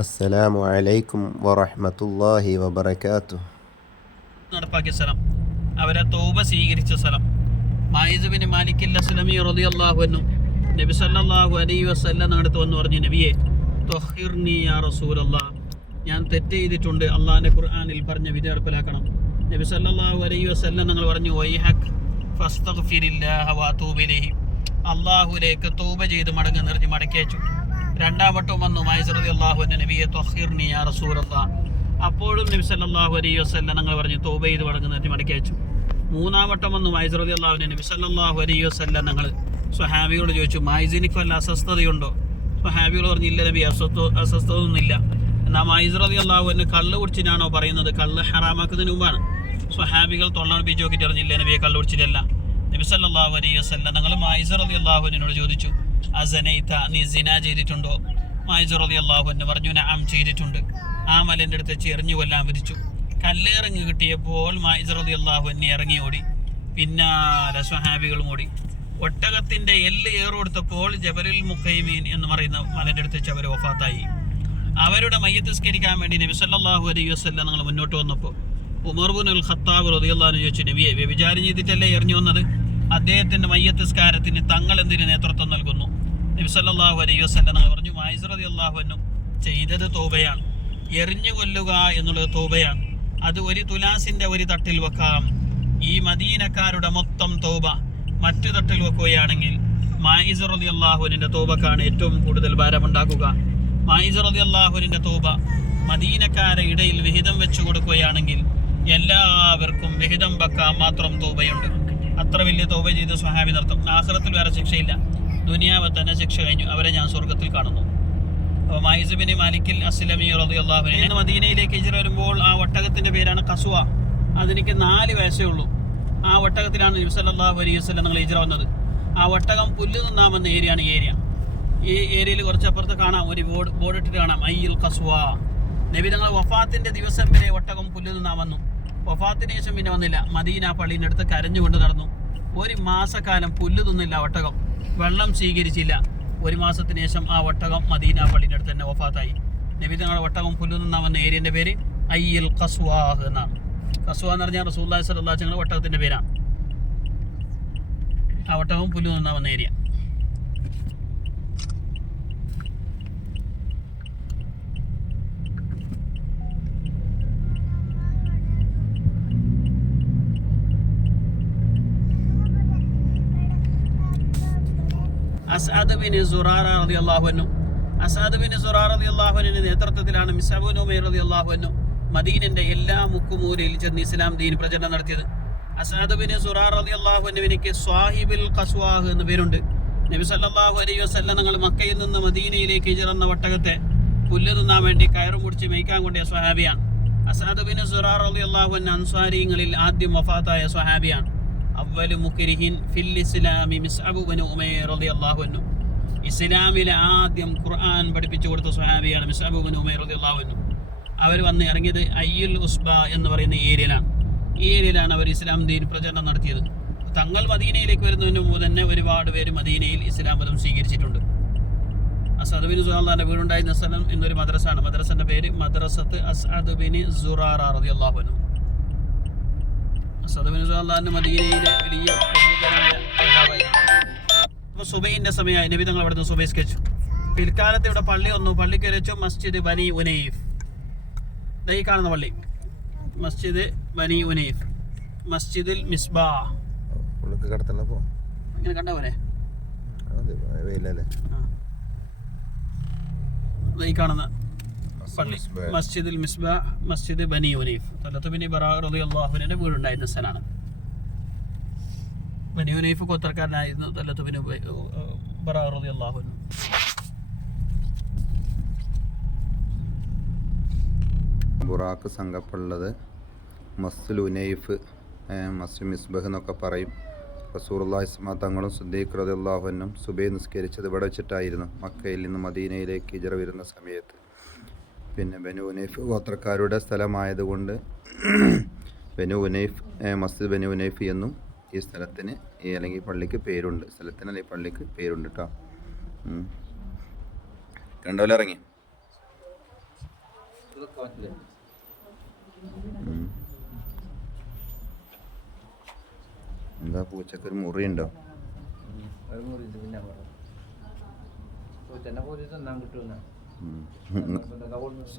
അസ്സലാമു അലൈക്കും വറഹ്മത്തുള്ളാഹി വബറകാതുഹു. നടപ്പാക്കിയ സ്ഥലം, അവരെ തൗബ സ്വീകരിച്ച സ്ഥലം. മായിസ് ബിൻ മാലിക് അസ്ലമി റളിയല്ലാഹു അൻഹു നബി സല്ലല്ലാഹു അലൈഹി വസല്ലം അടുത്ത് വന്ന് പറഞ്ഞു, നബിയെ ത്വഹിർനി യാ റസൂലല്ലാഹ്, ഞാൻ തെറ്റ് ചെയ്തിട്ടുണ്ട്, അള്ളാഹിന്റെ ഖുർആനിൽ പറഞ്ഞ വിധി നടപ്പിലാക്കണം. നബി സല്ലല്ലാഹു അലൈഹി വസല്ലം നിങ്ങൾ പറഞ്ഞു, വൈഹക് ഫസ്തഗ്ഫിരില്ലാഹ വഅതൂബ് ഇലൈഹി, അള്ളാഹുലേക്ക് തൗബ ചെയ്ത് മടങ്ങി മടക്കി അയച്ചു. രണ്ടാം വട്ടം വന്നു മായിസ് റളിയല്ലാഹു അൻഹു, നബിയെ ത്വഹിർനി യാ റസൂലല്ലാഹ്, അപ്പോഴും നബി സല്ലല്ലാഹു അലൈഹി വസല്ലം ഞങ്ങൾ പറഞ്ഞു തൗബ ചെയ്ത് മടങ്ങി മടക്കി അയച്ചു. മൂന്നാം വട്ടം വന്നു മായിസ് റളിയല്ലാഹു അൻഹു, നബി സല്ലല്ലാഹു അലൈഹി വസല്ലം ഞങ്ങൾ സ്വഹാബിയോട് ചോദിച്ചു, മായിസിനിക്ക് വല്ല അസ്വസ്ഥതയുണ്ടോ? സ്വഹാബികൾ പറഞ്ഞു, ഇല്ല നബി, അസ്വസ്ഥതൊന്നുമില്ല. എന്നാൽ മായിസ് റളിയല്ലാഹു അൻഹു കള്ള് കുടിച്ചിട്ടാണോ പറയുന്നത്? കള്ള് ഹറാമാക്കുന്നതിന് മുമ്പാണ്. സ്വഹാബികൾ തൊള്ളാപ്പിച്ച് നോക്കിയിട്ട് പറഞ്ഞില്ല നബിയെ, കള്ള് കുടിച്ചിട്ടല്ല. നബി സല്ലല്ലാഹു അലൈഹി വസല്ലം ഞങ്ങൾ മായിസ് റളിയല്ലാഹു അൻഹുവിനോട് ചോദിച്ചു, അസനൈത, നീ സിന ചെയ്തിട്ടുണ്ടോ? മായിസ് റളിയല്ലാഹു അൻഹു പറഞ്ഞു, നഅം ചെയ്തിട്ടുണ്ട്. ആ മലൻ്റെ അടുത്ത് വെച്ച് എറിഞ്ഞു കൊല്ലാൻ വിധിച്ചു. കല്ലിറങ്ങി കിട്ടിയപ്പോൾ മായിസ് റളിയല്ലാഹു അൻഹു ഇറങ്ങി ഓടി, പിന്നാലെ സ്വഹാബികളും ഓടി. ഒട്ടകത്തിന്റെ എല്ല് ഏറുകൊടുത്തപ്പോൾ ജബലുൽ മുഖൈമീൻ എന്ന് പറയുന്ന മലൻ്റെ അടുത്ത് വെച്ച് അവർ വഫാത്തായി. അവരുടെ മയ്യത്ത് നിസ്കരിക്കാൻ വേണ്ടി നബി സല്ലല്ലാഹു അലൈഹി വസല്ലം നിങ്ങൾ മുന്നോട്ട് വന്നപ്പോൾ ഉമർ ഇബ്നുൽ ഖത്താബ് റളിയല്ലാഹു അൻഹു ചോദിച്ചു, നബിയെ, വ്യഭിചാരം ചെയ്തിട്ടല്ലേ എറിഞ്ഞു വന്നത്? അദ്ദേഹത്തിന്റെ മയ്യത്ത് നിസ്കാരത്തിന് തങ്ങൾ എന്തിന് നേതൃത്വം നൽകുന്നു? നബി സല്ലല്ലാഹു അലൈഹി വസല്ലം നിങ്ങൾ പറഞ്ഞു, മായിസ് റളിയല്ലാഹു അൻഹു ചെയ്തത് തൗബയാണ്, എറിഞ്ഞു കൊല്ലുക എന്നുള്ളത് തൗബയാണ്. അത് ഒരു തുലാസിന്റെ ഒരു തട്ടിൽ വെക്കാം. ഈ മദീനക്കാരുടെ മൊത്തം തൗബ മറ്റു തട്ടിൽ വെക്കുകയാണെങ്കിൽ മായിസ് റളിയല്ലാഹു അൻഹുവിന്റെ തൗബക്കാണ് ഏറ്റവും കൂടുതൽ ഭാരമുണ്ടാക്കുക. മായിസ് റളിയല്ലാഹു അൻഹുവിന്റെ തൗബ മദീനക്കാരെ ഇടയിൽ വിഹിതം വെച്ചു കൊടുക്കുകയാണെങ്കിൽ എല്ലാവർക്കും വിഹിതം വെക്കാൻ മാത്രം തൗബയുണ്ട്. അത്ര വലിയ തൗബ ചെയ്ത് സ്വഹാബി നിർത്തും. ആഖിറത്തിൽ വേറെ ശിക്ഷയില്ല, ദുനിയാവ് തന്നെ ശിക്ഷ കഴിഞ്ഞു, അവരെ ഞാൻ സ്വർഗത്തിൽ കാണുന്നു. അപ്പോൾ മായിസ് ബിൻ മാലിക് അസ്ലമി റളിയല്ലാഹു അൻഹു മദീനയിലേക്ക് ഹിജ്റ വരുമ്പോൾ ആ ഒട്ടകത്തിന്റെ പേരാണ് ഖസ്വ. അതെനിക്ക് 4 വയസ്സേ ഉള്ളൂ. ആ ഒട്ടകത്തിലാണ് നബി സല്ലല്ലാഹു അലൈഹി വസല്ലം ഞങ്ങൾ ഹിജ്റ വന്നത്. ആ ഒട്ടകം പുല്ല് തിന്നാമെന്ന ഏരിയയാണ് ഈ ഏരിയ. ഈ ഏരിയയിൽ കുറച്ചപ്പുറത്ത് കാണാം, ഒരു ബോർഡ് ഇട്ടിട്ട് കാണാം, അയ്യിൽ ഖസ്വ. നബി തങ്ങൾ വഫാത്തിന്റെ ദിവസം വരെ ഒട്ടകം പുല്ല് തിന്നാൻ വന്നു. വഫാത്തിന് ശേഷം പിന്നെ വന്നില്ല. മദീന പള്ളീൻ്റെ അടുത്ത് കരഞ്ഞുകൊണ്ട് നടന്നു. 1 മാസക്കാലം പുല്ല് തിന്നില്ല ഒട്ടകം, വെള്ളം സ്വീകരിച്ചില്ല. 1 മാസത്തിന് ശേഷം ആ ഒട്ടകം മദീന പള്ളീൻ്റെ അടുത്ത് തന്നെ വഫാത്തായി. നബി തങ്ങളുടെ ഒട്ടകം പുല്ല് തിന്നാൻ വന്ന ഏരിയൻ്റെ പേര് അയ്യിൽ ഖസ്വാഹ് എന്നാണ്. ഖസ്വ എന്ന് പറഞ്ഞാൽ റസൂലുള്ളാഹി സ്വല്ലല്ലാഹു അലൈഹി വസല്ലം ഒട്ടകത്തിന്റെ പേരാണ്. ആ ഒട്ടകം പുല്ല് തിന്നാൻ വന്ന ഏരിയ. അസ്അദ് ബിൻ സുറാറ റളിയല്ലാഹു അൻഹു, അസ്അദ് ബിൻ സുറാറ റളിയല്ലാഹു അൻഹുവിന്റെ നേതൃത്വത്തിലാണ് മിസ്അബ് ബിൻ ഉമൈർ റളിയല്ലാഹു അൻഹു മദീനന്റെ എല്ലാ മുക്കുമൂലയിൽ ചെന്ന് ഇസ്ലാം ദീൻ പ്രചരണം നടത്തിയത്. അസ്അദ് ബിൻ സുറാറ റളിയല്ലാഹു അൻഹുവിനിക്ക് സ്വാഹിബുൽ ഖസ്വാഹ് എന്ന് പേരുണ്ട്. നബി സല്ലല്ലാഹു അലൈഹി വസല്ലം ഞങ്ങൾ മക്കയിൽ നിന്ന് മദീനയിലേക്ക് ഹിജ്റ വന്ന ഒട്ടകത്തെ പുല്ല് തിന്നാൻ വേണ്ടി കയറും മുടിച്ച് മേയ്ക്കാൻ കൊണ്ടിയ സ്വഹാബിയാണ്. അസ്അദ് ബിൻ സുറാറ റളിയല്ലാഹു അൻഹു അൻസാരിങ്ങളിൽ ആദ്യം വഫാത്തായ സ്വഹാബിയാണ്. അവ്വലു മുക്രിഹിൻ ഫിൽ ഇസ്ലാമി മിസ്അബ് ബിൻ ഉമൈർ റളിയല്ലാഹു അൻഹു. ഇസ്ലാമിലെ ആദ്യം ഖുർആൻ പഠിപ്പിച്ചു കൊടുത്ത സ്വഹാബിയാണ് മിസ്അബ് ബിൻ ഉമൈർ റളിയല്ലാഹു അൻഹു. അവർ വന്ന് ഇറങ്ങിയത് അയ്യുൽ ഉസ്ബ എന്ന് പറയുന്ന ഏരിയയിലാണ്. ഈ ഏരിയയിലാണ് അവർ ഇസ്ലാം ദീൻ പ്രചരണം നടത്തിയത്. തങ്ങൾ മദീനയിലേക്ക് വരുന്നതിന് മുമ്പ് തന്നെ ഒരുപാട് പേര് മദീനയിൽ ഇസ്ലാം മതം സ്വീകരിച്ചിട്ടുണ്ട്. അസ്അദ് ബിൻ സുറാറിന്റെ വീടുണ്ടായിരുന്ന സ്ഥലം എന്നൊരു മദ്രസാണ്. മദ്രസന്റെ പേര് മദ്രസത്ത് അസ്അദ് ബിൻ സുറാറ റളിയല്ലാഹു അൻഹു. അസ്അദ് ബിൻ സുറാറിന്റെ മദീനയിലെ വലിയ അപ്പോൾ സുബൈന്റെ സമയമായി. നബി തങ്ങൾ അവിടുന്ന് സുബൈ സ്കെച്ചു. പിൽക്കാലത്ത് ഇവിടെ പള്ളി വന്നു. പള്ളിക്ക് വെച്ചു മസ്ജിദ് ബനി ഉനൈഫ്. ഈ കാണുന്ന പള്ളി മസ്ജിദ് ബനി ഉനൈഫ്, മസ്ജിദുൽ മിസ്ബാ. ഇങ്ങനെ കണ്ട പോലെ ഈ കാണുന്ന പള്ളി മസ്ജിദുൽ മിസ്ബാ, മസ്ജിദ് ബനി ഉനൈഫ്. തലത്ത് ബിൻ ബറാ റളിയല്ലാഹു അൻഹുവിന്റെ വീടുണ്ടായിരുന്ന സ്ഥലമാണ്. ബനി ഉനൈഫ് ഗോത്രക്കാരനായിരുന്നു തലത്ത് ബിൻ ബറാ റളിയല്ലാഹു അൻഹു. ബുറാക്ക് സംഘപ്പുള്ളത് മസ്ജിദുൽ ഉനൈഫ്, മസ്ജിദ് മിസ്ബഹ് എന്നൊക്കെ പറയും. റസൂലുള്ളാഹി സ്വല്ലല്ലാഹു തങ്ങളും സിദ്ദീഖ് റളിയല്ലാഹു അൻഹും സുബൈ നിസ്കരിച്ചത് ഇവിടെ വെച്ചിട്ടായിരുന്നു, മക്കയിൽ നിന്ന് മദീനയിലേക്ക് ഹിജ്റ വരുന്ന സമയത്ത്. പിന്നെ ബനു ഉനൈഫ് ഗോത്രക്കാരുടെ സ്ഥലമായതുകൊണ്ട് ബനു ഉനൈഫ്, മസ്ജിദ് ബനു ഉനൈഫ് എന്നും ഈ സ്ഥലത്തിന് അല്ലെങ്കിൽ പള്ളിക്ക് പേരുണ്ട്. സ്ഥലത്തിന് അല്ലെങ്കിൽ പള്ളിക്ക് പേരുണ്ട് കേട്ടോ. കണ്ടോലെ ഇറങ്ങി. എന്താ പൂച്ചക്കൊരു മുറിയുണ്ടോ?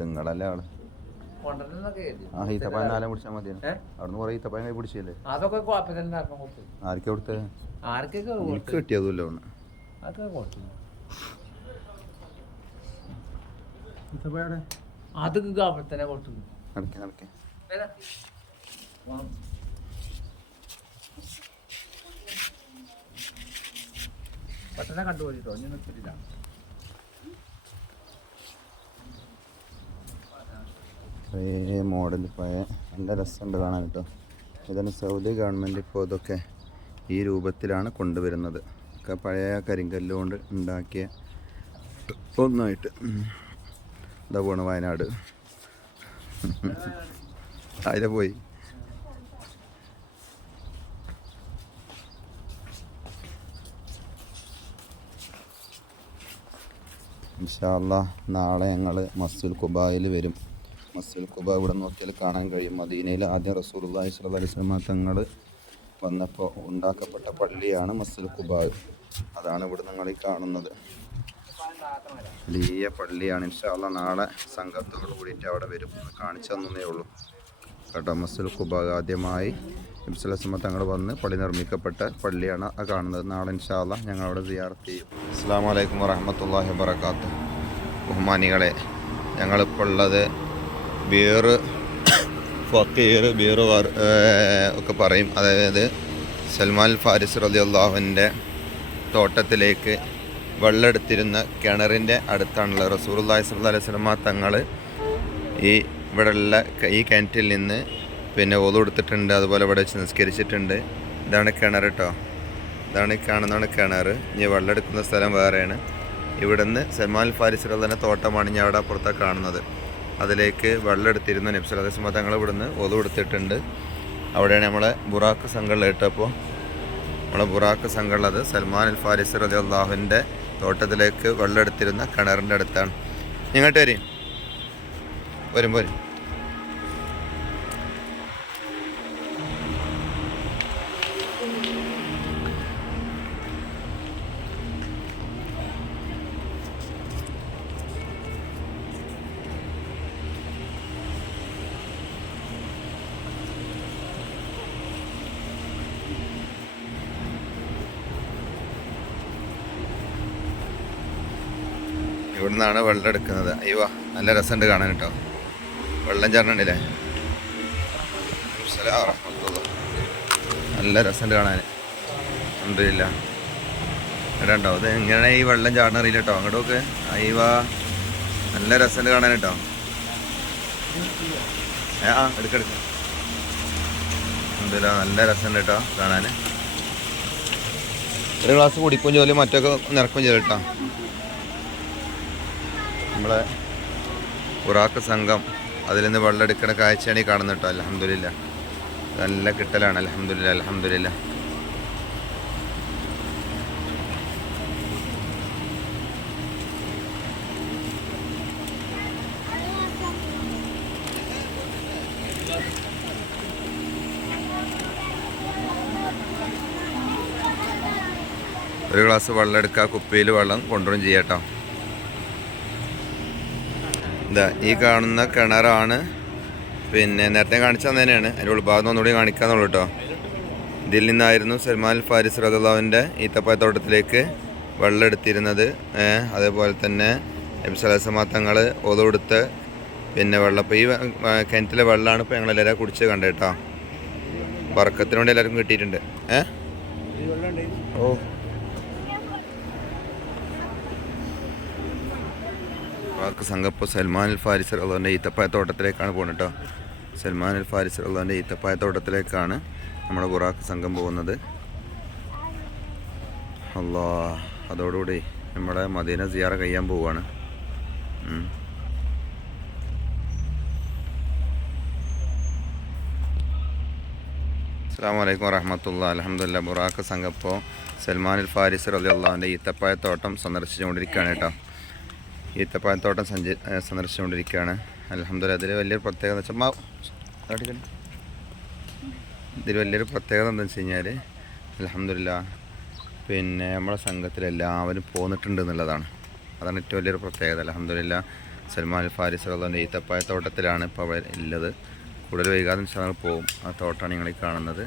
നിങ്ങളല്ലേ ആള് ഈത്തപ്പഴം നാലം പിടിച്ചാൽ മതിയാണ്. അവിടുന്ന് കുറെ ഈത്തപ്പഴം കൈ പിടിച്ചില്ലേ? അതൊക്കെ ആർക്കെ കൊടുത്ത്? ആർക്കൊക്കെ എനിക്ക് കിട്ടിയതുമില്ല ഒന്ന്. അതൊക്കെ കൊടുത്തു. ഈത്തപ്പഴം അതൊക്കെ അപ്പത്തന്നെ കൊടുത്തു. നടക്കേ നടക്കേ. പെട്ടെന്ന് കണ്ടുപോയിട്ടോ ഇനി നിർത്തിയില്ല. പഴയ മോഡൽ പഴയ നല്ല രസമുണ്ട് കാണാൻ കേട്ടോ. ഇതാണ് സൗദി ഗവൺമെൻറ് ഇപ്പോൾ ഇതൊക്കെ ഈ രൂപത്തിലാണ് കൊണ്ടുവരുന്നത്. ഒക്കെ പഴയ കരിങ്കല്ല് കൊണ്ട് ഉണ്ടാക്കിയ ഒന്നായിട്ട്. ഇതാ പോണ് വയനാട്. അതിലെ പോയി. ഇൻഷാ അല്ലാഹ് നാളെ ഞങ്ങൾ മസ്ജിദുൽ ഖുബായിൽ വരും. മസ്ജിദുൽ ഖുബ ഇവിടെ നോക്കിയാൽ കാണാൻ കഴിയും. മദീനയിൽ ആദ്യം റസൂലുള്ളാഹി സ്വല്ലല്ലാഹി അലൈഹി വസല്ലം തങ്ങൾ വന്നപ്പോൾ ഉണ്ടാക്കപ്പെട്ട പള്ളിയാണ് മസ്ജിദുൽ ഖുബ. അതാണ് ഇവിടെ നിങ്ങൾ ഈ കാണുന്നത്. വലിയ പള്ളിയാണ്. ഇൻഷാ അല്ലാഹ് നാളെ സംഘത്തോട് കൂടിയിട്ട് അവിടെ വരും. കാണിച്ചു തന്നേ ഉള്ളൂ കേട്ടോ. മസ്ജിദുൽ ഖുബ ആദ്യമായി നബി സല്ലല്ലാഹു അലൈഹി വസല്ലം തങ്ങൾ വന്ന് പള്ളി നിർമ്മിക്കപ്പെട്ട പള്ളിയാണ് ആ കാണുന്നത്. നാളെ ഇൻഷാ അല്ലാഹ് ഞങ്ങൾ അവിടെ സിയാറത്ത് ചെയ്യും. അസ്സലാമു അലൈക്കും വറഹ്മത്തുള്ളാഹി വബറകാതുഹു. ബഹുമാനികളെ, ഞങ്ങളിപ്പോൾ ഉള്ളത് ബീറ് ഫക്കീർ ബീറ് ഒക്കെ പറയും. അതായത് സൽമാൻ ഫാരിസ് റളിയല്ലാഹുവിൻ്റെ തോട്ടത്തിലേക്ക് വെള്ളമെടുത്തിരുന്ന കിണറിൻ്റെ അടുത്താണുള്ളത്. റസൂലുള്ളാഹി സ്വല്ലല്ലാഹി അലൈഹി വസല്ലം തങ്ങൾ ഈ ഇവിടെയുള്ള ഈ കിണറ്റിൽ നിന്ന് പിന്നെ ഒളു എടുത്തിട്ടുണ്ട്. അതുപോലെ ഇവിടെ വെച്ച് നിസ്കരിച്ചിട്ടുണ്ട്. ഇതാണ് കിണർ കേട്ടോ. ഇതാണ് ഈ കാണുന്നതാണ് കിണർ. ഇനി വെള്ളം എടുക്കുന്ന സ്ഥലം വേറെയാണ്. ഇവിടുന്ന് സൽമാൻ ഫാരിസ് റളിയല്ലാഹുവിൻ്റെ തോട്ടമാണ് ഞാൻ അവിടെ അപ്പുറത്താണ് കാണുന്നത്. അതിലേക്ക് വെള്ളം എടുത്തിരുന്ന നബി സല്ലല്ലാഹു അലൈഹി വസല്ലം തങ്ങൾ ഇവിടുന്ന് ഒളു എടുത്തിട്ടുണ്ട്. അവിടെയാണ് നമ്മളെ ബുറാക്ക് സംഘം ഇട്ടപ്പോൾ നമ്മളെ ബുറാക്ക് സംഘം ഉള്ളത് സൽമാൻ ഫാരിസ് റളിയല്ലാഹുവിൻ്റെ തോട്ടത്തിലേക്ക് വെള്ളം എടുത്തിരുന്ന കിണറിൻ്റെ അടുത്താണ്. ഇങ്ങോട്ട് വരും പോരും. ഇവിടെ നിന്നാണ് വെള്ളം എടുക്കുന്നത്. അയ്യോ നല്ല രസമുണ്ട് കാണാൻ കേട്ടോ. വെള്ളം ചാടണ്ടില്ലേ? നല്ല രസമുണ്ട് കാണാൻ. അൽഹംദുലില്ലാ. ഇവിടെ ഉണ്ടോ അത് എങ്ങനെ ഈ വെള്ളം ചാടണ അറിയില്ല കേട്ടോ. അങ്ങോട്ടൊക്കെ അയ്യോ നല്ല രസമുണ്ട് കാണാൻ കേട്ടോ. എടുക്കെടുക്ക. അൽഹംദുലില്ലാ നല്ല രസമുണ്ട് കേട്ടോ കാണാൻ. ഒരു ഗ്ലാസ് കുടിക്കും ജോലി മറ്റൊക്കെ നിറക്കും ചെയ്തു കേട്ടോ. നമ്മളെ ബുറാക്ക് സംഘം അതിൽ നിന്ന് വെള്ളം എടുക്കുന്ന കാഴ്ചയാണ് ഈ കാണുന്നത് കേട്ടോ. അൽഹംദുലില്ലാ നല്ല കിട്ടലാണ്. അൽഹംദുലില്ലാ അൽഹംദുലില്ലാ. ഒരു ഗ്ലാസ് വെള്ളം എടുക്കുക, കുപ്പിയിൽ വെള്ളം കൊണ്ടുവരും ചെയ്യാം കേട്ടോ. ഇതാ ഈ കാണുന്ന കിണറാണ്. പിന്നെ നേരത്തെ കാണിച്ചു തന്നതന്നെയാണ്. അതിൻ്റെ ഉൾഭാഗം ഒന്നുകൂടി കാണിക്കാന്നുള്ളൂ കേട്ടോ. ഇതിൽ നിന്നായിരുന്നു സൽമാൻ ഫാരിസ് റളിയല്ലാഹുവിൻ്റെ ഈത്തപ്പഴത്തോട്ടത്തിലേക്ക് വെള്ളം എടുത്തിരുന്നത്. അതേപോലെ തന്നെ നബി സല്ലല്ലാഹു അലൈഹി വസല്ലം തങ്ങൾ ഒളു കൊടുത്ത് പിന്നെ വെള്ളം ഇപ്പോൾ ഈ കിണറ്റിലെ വെള്ളമാണ് ഇപ്പോൾ ഞങ്ങളെല്ലാവരും കുടിച്ച് കണ്ടത് കേട്ടോ. ബർക്കത്തിന് വേണ്ടി എല്ലാവർക്കും കിട്ടിയിട്ടുണ്ട്. ഓ ബുറാക്ക് സംഘം ഇപ്പോൾ സൽമാൻ ഫാരിസ് റളിയല്ലാഹുവിൻ്റെ ഈത്തപ്പഴത്തോട്ടത്തിലേക്കാണ് പോകുന്നത് കേട്ടോ. സൽമാൻ ഫാരിസ് റളിയല്ലാഹുവിൻ്റെ ഈത്തപ്പഴത്തോട്ടത്തിലേക്കാണ് നമ്മുടെ ബുറാക്ക് സംഘം പോകുന്നത്. അല്ലാഹ് അതോടുകൂടി നമ്മുടെ മദീന സിയാറ കഴിയാൻ പോവുകയാണ്. അസ്സലാമു അലൈക്കും വറഹ്മത്തുള്ളാഹി. അൽഹംദുലില്ലാ. ബുറാക്ക് സംഘം ഇപ്പോൾ സൽമാൻ ഫാരിസ് റളിയല്ലാഹുവിൻ്റെ ഈത്തപ്പഴത്തോട്ടം സന്ദർശിച്ചുകൊണ്ടിരിക്കുകയാണ് കേട്ടോ. ഈത്തപ്പഴത്തോട്ടം സന്ദർശിച്ചുകൊണ്ടിരിക്കുകയാണ്. അൽഹംദുലില്ലാ ഇതിൽ വലിയൊരു പ്രത്യേകത എന്ന് വെച്ചാൽ ഇതിൽ വലിയൊരു പ്രത്യേകത എന്താണെന്ന് വെച്ച് കഴിഞ്ഞാൽ അൽഹംദുലില്ലാ പിന്നെ നമ്മളെ സംഘത്തിലെല്ലാവരും പോന്നിട്ടുണ്ട് എന്നുള്ളതാണ്. അതാണ് ഏറ്റവും വലിയൊരു പ്രത്യേകത. അൽഹംദുലില്ലാ സൽമാൻ ഫാരിസ് റളിയല്ലാഹു ഈത്തപ്പായ തോട്ടത്തിലാണ് ഇപ്പോൾ അവിടെ ഉള്ളത്. കൂടുതൽ വൈകാതെ ഞങ്ങൾ പോകും. ആ തോട്ടമാണ് നിങ്ങൾ ഈ കാണുന്നത്.